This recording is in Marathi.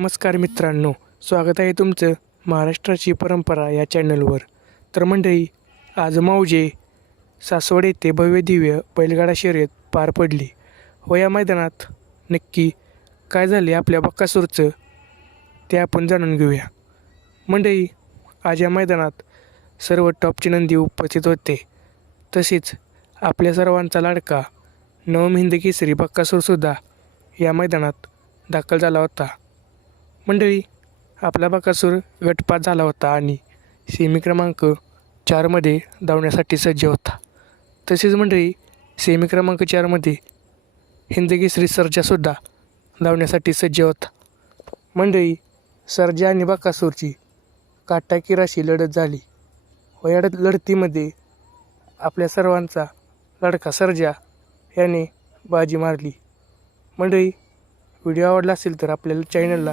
नमस्कार मित्रांनो स्वागत आहे तुमचं महाराष्ट्राची परंपरा या चॅनलवर. तर मंडळी आज माऊजे सासवड येथे भव्य दिव्य बैलगाडा शर्यत पार पडली. व या मैदानात नक्की काय झाले आपल्या बक्कासूरचं ते आपण जाणून घेऊया. मंडळी आज या मैदानात सर्व टॉपचे नंदी उपस्थित होते. तसेच आपल्या सर्वांचा लाडका नवम हिंद केसरी बक्कासूरसुद्धा या मैदानात दाखल झाला होता. मंडळी आपला बकासूर गटपात झाला होता आणि सेमी क्रमांक चारमध्ये धावण्यासाठी सज्ज होता. तसेच मंडळी सेमी क्रमांक चारमध्ये हिंदकेसरी सर्जासुद्धा धावण्यासाठी सज्ज होता. मंडळी सर्जा आणि बकासूरची काटाकिराशी लढत झाली. व या लढतीमध्ये आपल्या सर्वांचा लडका सर्जा याने बाजी मारली. मंडळी व्हिडिओ आवडला असेल तर आपल्याला चॅनलला